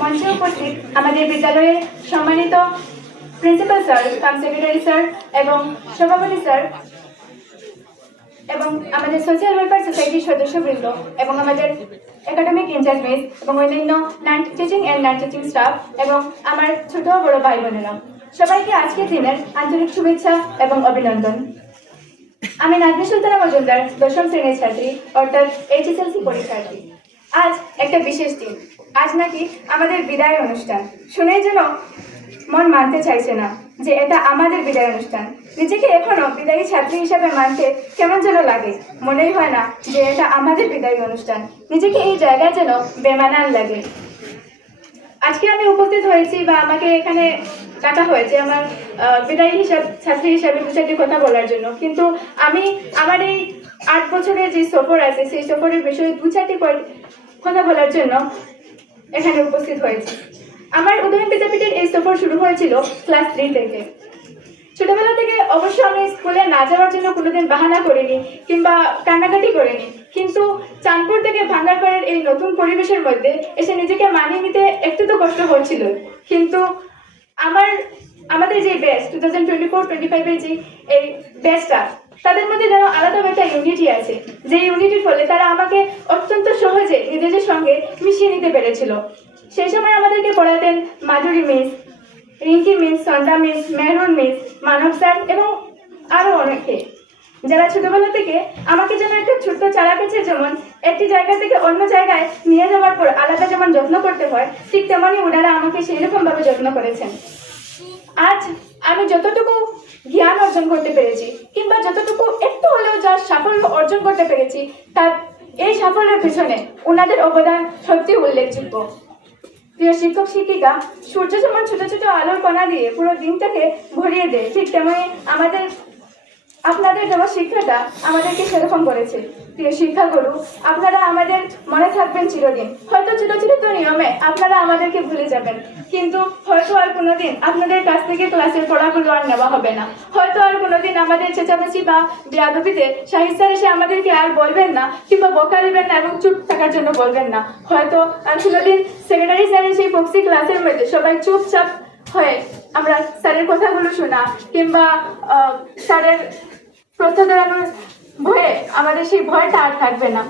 মঞ্চে উপস্থিত আমাদের বিদ্যালয়ের সম্মানিত প্রিন্সিপাল স্যার, কাম সেক্রেটারি স্যার এবং সভাপতি স্যার এবং আমাদের সোশ্যাল ওয়েলফেয়ার সোসাইটির সদস্যবৃন্দ এবং আমাদের একাডেমিক ইনচার্জ মিস এবং অন্যান্য non teaching and non teaching staff এবং আমার ছোট বড় ভাই বোনেরা, সবাইকে আজকের দিনের আন্তরিক শুভেচ্ছা এবং অভিনন্দন। আমি নাজমি সুলতানা মজুমদার, 10ম শ্রেণীর ছাত্রী, অর্থাৎ HSLC পরীক্ষার্থী। আজ একটা বিশেষ দিন। আজ নাকি আমাদের বিদায় অনুষ্ঠান। শুনে যেন মন মানতে চাইছে না যে এটা আমাদের বিদায় অনুষ্ঠান। নিজেকে এখনো বিদায়ী ছাত্রী হিসাবে মানতে কেমন যেন লাগে। মনেই হয় না যে এটা আমাদের বিদায়ী অনুষ্ঠান। নিজেকে এই জায়গায় যেন বেমানান লাগে। আজকে আমি উপস্থিত হয়েছি বা আমাকে এখানে ডাকা হয়েছে আমার বিদায়ী ছাত্রী হিসাবে দু চারটি কথা বলার জন্য, কিন্তু আমি আমার এই 8 বছরের যে সফর আছে সেই সফরের বিষয়ে দু চারটি কথা বলার জন্য এখানে উপস্থিত হয়েছি। আমার উদয়ন বিদ্যাপীঠের এই সফর শুরু হয়েছিল ক্লাস 3 থেকে। ছোটবেলা থেকে অবশ্য আমি স্কুলে না যাওয়ার জন্য কোনোদিন বাহানা করিনি কিংবা কান্নাকাটি করিনি, কিন্তু চাঁদপুর থেকে ভাঙ্গারপাড়ের এই নতুন পরিবেশের মধ্যে এসে নিজেকে মানিয়ে নিতে একটু তো কষ্ট হচ্ছিল। কিন্তু আমাদের যে ব্যাচ 2024-25 যে এই ব্যাচটা, তাদের মধ্যে যেন আলাদা একটা ইউনিটি আছে, যে ইউনিটির ফলে তারা আমাকে অত্যন্ত সহজে নিজেদের সঙ্গে মিশিয়ে নিতে পেরেছিল। সেই সময় আমাদেরকে পড়াতেন মাধুরী মিস, রিঙ্কি মিস, সন্ধ্যা মিস, মেহরুন মিস, মানব স্যার এবং আরো অনেকে, যারা ছোটবেলা থেকে আমাকে যেন একটা ছোট্ট চারা গাছের যেমন একটি জায়গা থেকে অন্য জায়গায় নিয়ে যাওয়ার পর আলাদা যেমন যত্ন করতে হয়, ঠিক তেমনই ওনারা আমাকে সেই রকম ভাবে যত্ন করেছেন। আজ আমি যতটুকু জ্ঞান অর্জন করতে পেরেছি কিংবা যতটুকু একটু হলেও যা সাফল্য অর্জন করতে পেরেছি, তার এই সাফল্যের পিছনে ওনাদের অবদান সত্যি উল্লেখযোগ্য। প্রিয় শিক্ষক শিক্ষিকা, সূর্য যেমন ছোট ছোট আলোর কণা দিয়ে পুরো দিনটাকে ভরিয়ে দেয়, ঠিক তেমনি আপনাদের দেওয়া শিক্ষাটা আমাদেরকে সেরকম করেছে। প্রিয় শিক্ষাগুরু, আপনারা আমাদের মনে থাকবেন চিরদিন। হয়তো ছোট ছোট নিয়মে আপনারা আমাদেরকে ভুলে যাবেন, কিন্তু হয়তো আর কোনোদিন আপনাদের কাছ থেকে ক্লাসের পড়াগুলো আর নেওয়া হবে না। হয়তো আর কোনোদিন আমাদের চেঁচামেচি বা বেয়াদবিতে সাহিত্য স্যার এসে আমাদেরকে আর বলবেন না কিংবা বকা দেবেন না এবং চুপ থাকার জন্য বলবেন না। হয়তো আর কোনোদিন সেক্রেটারি স্যারের সেই পক্সি ক্লাসের মধ্যে সবাই চুপচাপ হয়ে আমরা স্যারের কথাগুলো শোনা কিংবা স্যারের প্রশ্ন দাঁড়ানোর ভয়ে আমাদের সেই ভয়টা আর থাকবে না।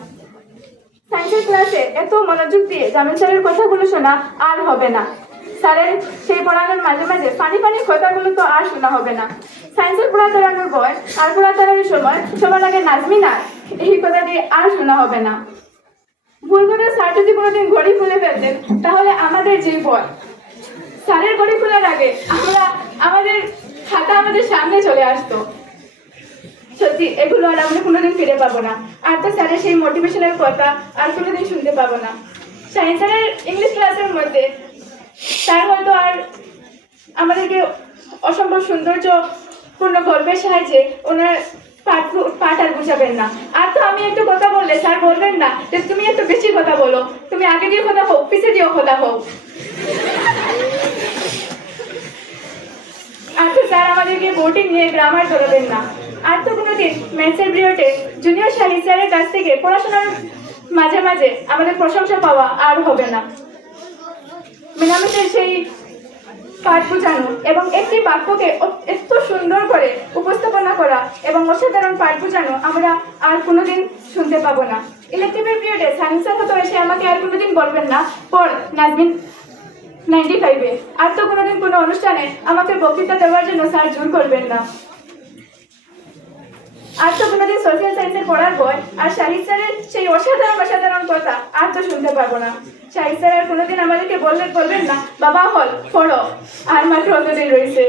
সায়েন্সের ক্লাসে এত মনোযোগ দিয়ে জামিল স্যারের কথাগুলো শোনা আর হবে না। স্যারের সেই পড়ানোর মাঝে মাঝে ফানি কথাগুলো তো আর শোনা হবে না। সায়েন্সের পড়া দাঁড়ানোর ভয় আর পড়া দাঁড়ানোর সময় সবার আগে নাজমি না, এই কথাটি আর শোনা হবে না। ভুল করে স্যার যদি কোনোদিন ঘড়ি খুলে ফেলতেন, তাহলে আমাদের যে ভয়, স্যারের ঘড়ি খোলার আগে আমাদের খাতা আমাদের সামনে চলে আসতো। সত্যি এগুলো আর আমরা কোনোদিন ফিরে পাবো না। আর তো স্যারের সেই মোটিভেশনের কথা আর কোনোদিন শুনতে পাবো না। সায়েন্স স্যারের ইংলিশ ক্লাসের মধ্যে স্যার হয়তো আর আমাদেরকে অসম্ভব সৌন্দর্যপূর্ণ গল্পের সাহায্যে ওনার পাঠ আর বুঝাবেন না। আর তো আমি একটু কথা বললে স্যার বলবেন না যে তুমি একটু বেশি কথা বলো, তুমি আগে দিয়ে কথা হোক, পিছিয়ে দিয়েও কথা হোক। আর তো স্যার আমাদেরকে বোর্ডিং নিয়ে গ্রামার ধরবেন না। আর তো কোনোদিন ম্যাথসের পিরিয়ডে জুনিয়র সাহিত্য স্যারের কাছ থেকে পড়াশোনার মাঝে মাঝে আমাদের প্রশংসা পাওয়া আর হবে না। মেলামেশের সেই পাঠ বোঝানো এবং একটি বাক্যকে এত সুন্দর করে উপস্থাপনা করা এবং অসাধারণ পাঠ বোঝানো আমরা আর কোনোদিন শুনতে পাবো না। ইলেকটিভের পিরিয়ডে সায়েন্স স্যার হয়তো এসে আমাকে আর কোনোদিন বলবেন না পড় নাজমিন 95-এ। আর তো কোনোদিন কোনো অনুষ্ঠানে আমাকে বক্তৃতা দেওয়ার জন্য স্যার জোর করবেন না। আর তো কোনোদিন সোশ্যাল সায়েন্সের পড়ার বই আর সাহিত্য স্যারের সেই অসাধারণ কথা আর তো শুনতে পারবো না। সাহিত্য স্যার আর কোনোদিন আমাদেরকে বলবেন না বাবা হল পড়ো, আর মাত্র অতদিন রয়েছে।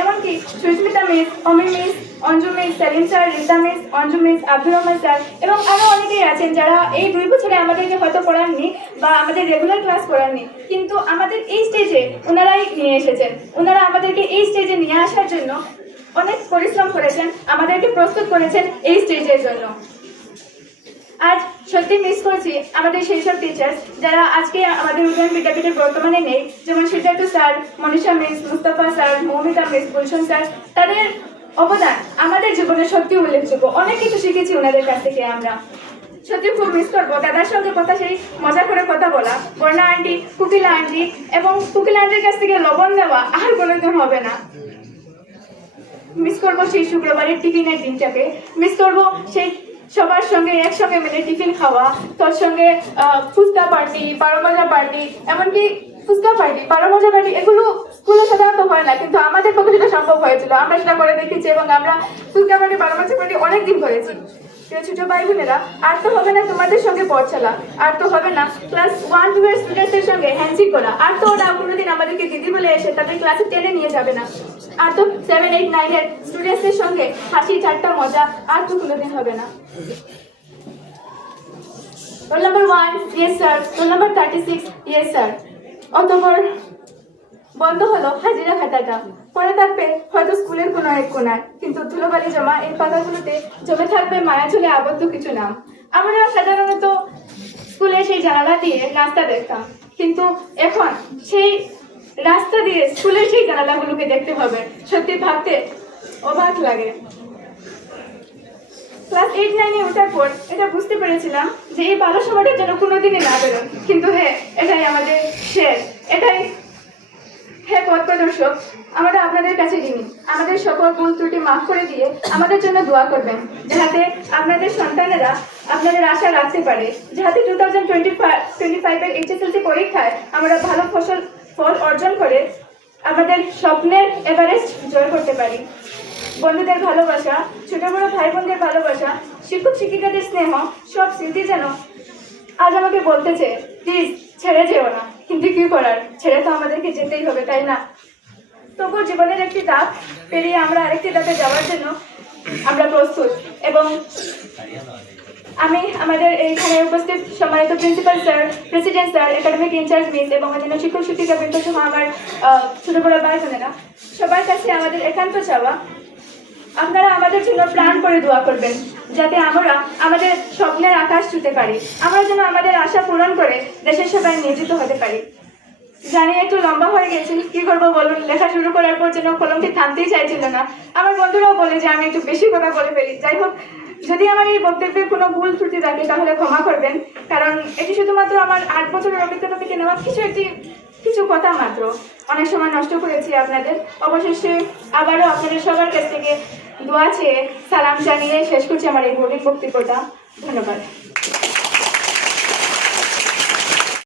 এমনকি Sushmita miss, Ami miss, Anju miss, Selim sir, Rita miss, Anju miss, Abdur Rahman sir এবং আরো অনেকেই আছেন যারা এই 2 বছরে আমাদেরকে হয়তো পড়াননি বা আমাদের রেগুলার ক্লাস করাননি, কিন্তু আমাদের এই স্টেজে ওনারাই নিয়ে এসেছেন। ওনারা আমাদেরকে এই স্টেজে নিয়ে আসার জন্য অনেক পরিশ্রম করেছেন, আমাদেরকে প্রস্তুত করেছেন এই স্টেজের জন্য। আজ সত্যি মিস করছি আমাদের সেই সব টিচার্স যারা আজকে আমাদের উদয়ন বিদ্যাপীঠে বর্তমানে নেই, যেমন Siddharth sir, Manisha miss, Mustafa sir, Moumita miss, Gulshan sir. তাদের অবদান আমাদের জীবনে সত্যি উল্লেখযোগ্য। অনেক কিছু শিখেছি ওনাদের কাছ থেকে আমরা। সত্যি খুব মিস করবো দাদার সঙ্গে কথা, সেই মজা করে কথা বলা, বর্ণা আন্টি, কুকিলা আন্টি এবং কুকিলা আন্টির কাছ থেকে লবণ দেওয়া আর কোনোদিন হবে না। মিস করবো সেই শুক্রবারের টিফিনের দিনটাকে, মিস করবো সেই সবার সঙ্গে একসঙ্গে মিলে টিফিন খাওয়া, তোর সঙ্গে ফুচকা পার্টি, পারমজা পার্টি, এমনকি ফুচকা পার্টি, পারমজা পার্টি এগুলো স্কুলে সাধারণত হয় না, কিন্তু আমাদের পক্ষে সেটা সম্ভব হয়েছিল। আমরা সেটা করে দেখেছি এবং আমরা ফুচকা পার্টি, পারমজা পার্টি অনেকদিন করেছি। ছোট ভাই বোনেরা, আর তো হবে না তোমাদের সঙ্গে পথ চলা, আর তো হবে না ক্লাস 1-2 এর স্টুডেন্টদের সঙ্গে হ্যান্ডশেক করা, আর তো ওরা কোনোদিন আমাদেরকে দিদি বলে এসে তাদের ক্লাসে 10-এ নিয়ে যাবে না, আর তো 7-8-9 এর স্টুডেন্টসদের সঙ্গে হাসি ঠাট্টা মজা আর তো কোনোদিন হবে না। Roll number 1, yes sir. Roll number 36, yes sir. অতঃপর বন্ধ হলো হাজিরা খাতাটা, পরে থাকবে হয়তো স্কুলের কোনো এক কোনায়, কিন্তু ধুলোবালি জমা এই পাতাগুলোতে জমে থাকবে মায়া চলে আবদ্ধ কিছু নাম। আমরা সাধারণত স্কুলে সেই জানালা দিয়ে রাস্তা দেখতাম, কিন্তু এখন সেই রাস্তা দিয়ে স্কুলের সেই জানালাগুলোকে দেখতে হবে। সত্যি ভাবতে অবাক লাগে। ক্লাস 8-9-এ ওঠার পর এটা বুঝতে পেরেছিলাম যে এই ভালো সময়টার জন্য কোনোদিনই না বেরোন, কিন্তু হ্যাঁ, এটাই আমাদের শেষ, এটাই হ্যাঁ পথ প্রদর্শক। আমরা আপনাদের কাছে ঋণী, আমাদের সকল ভুল ত্রুটি মাফ করে দিয়ে আমাদের জন্য দোয়া করবেন, যাতে আপনাদের সন্তানেরা আপনাদের আশা রাখতে পারে, যাতে 2025-এর HSLC পরীক্ষায় আমরা ভালো ফল অর্জন করে আমাদের স্বপ্নের এভারেস্ট জয় করতে পারি। বন্ধুদের ভালোবাসা, ছোট বড় ভাই বোনদের ভালোবাসা, শিক্ষক শিক্ষিকাদের স্নেহ, সব স্মৃতি যেন আজ আমাকে বলতেছে প্লিজ ছেড়ে যেও না, কিন্তু কি করার, ছেড়ে তো আমাদেরকে যেতেই হবে, তাই না? তবুও জীবনের একটি ধাপ পেরিয়ে আমরা আরেকটি ধাপে যাওয়ার জন্য আমরা প্রস্তুত। এবং আমি আমাদের এইখানে উপস্থিত সম্মানিত principal sir, president sir, academic in-charge miss এবং অন্যান্য শিক্ষক শিক্ষিকা বৃন্দ সহ আমার ছোট বড় ভাই বোনেরা, সবার কাছে আমাদের একান্ত চাওয়া আপনারা আমাদের জন্য প্রাণ করে দোয়া করবেন, যাতে আমরা আমাদের স্বপ্নের আকাশ ছুঁতে পারি, আমরা যেন আমাদের আশা পূরণ করে দেশের সেবায় নিয়োজিত হতে পারি। জানি একটু লম্বা হয়ে গেছে, কি করবো বলুন, লেখা শুরু করার পর যেন কলমটি থামতেই চাইছিল না। আমার বন্ধুরাও বলে যে আমি একটু বেশি কথা বলে ফেলি। যাই হোক, যদি আমার এই বক্তব্যের কোনো ভুল ত্রুটি থাকে তাহলে ক্ষমা করবেন, কারণ এটি শুধুমাত্র আমার 8 বছরের অভিজ্ঞতা থেকে নেওয়া কিছু কথা মাত্র। অনেক সময় নষ্ট করেছি আপনাদের। অবশেষে আবারও আপনাদের সবার কাছ থেকে দোয়া চেয়ে সালাম জানিয়ে শেষ করছি আমার এই মৌলিক বক্তব্যটা। ধন্যবাদ।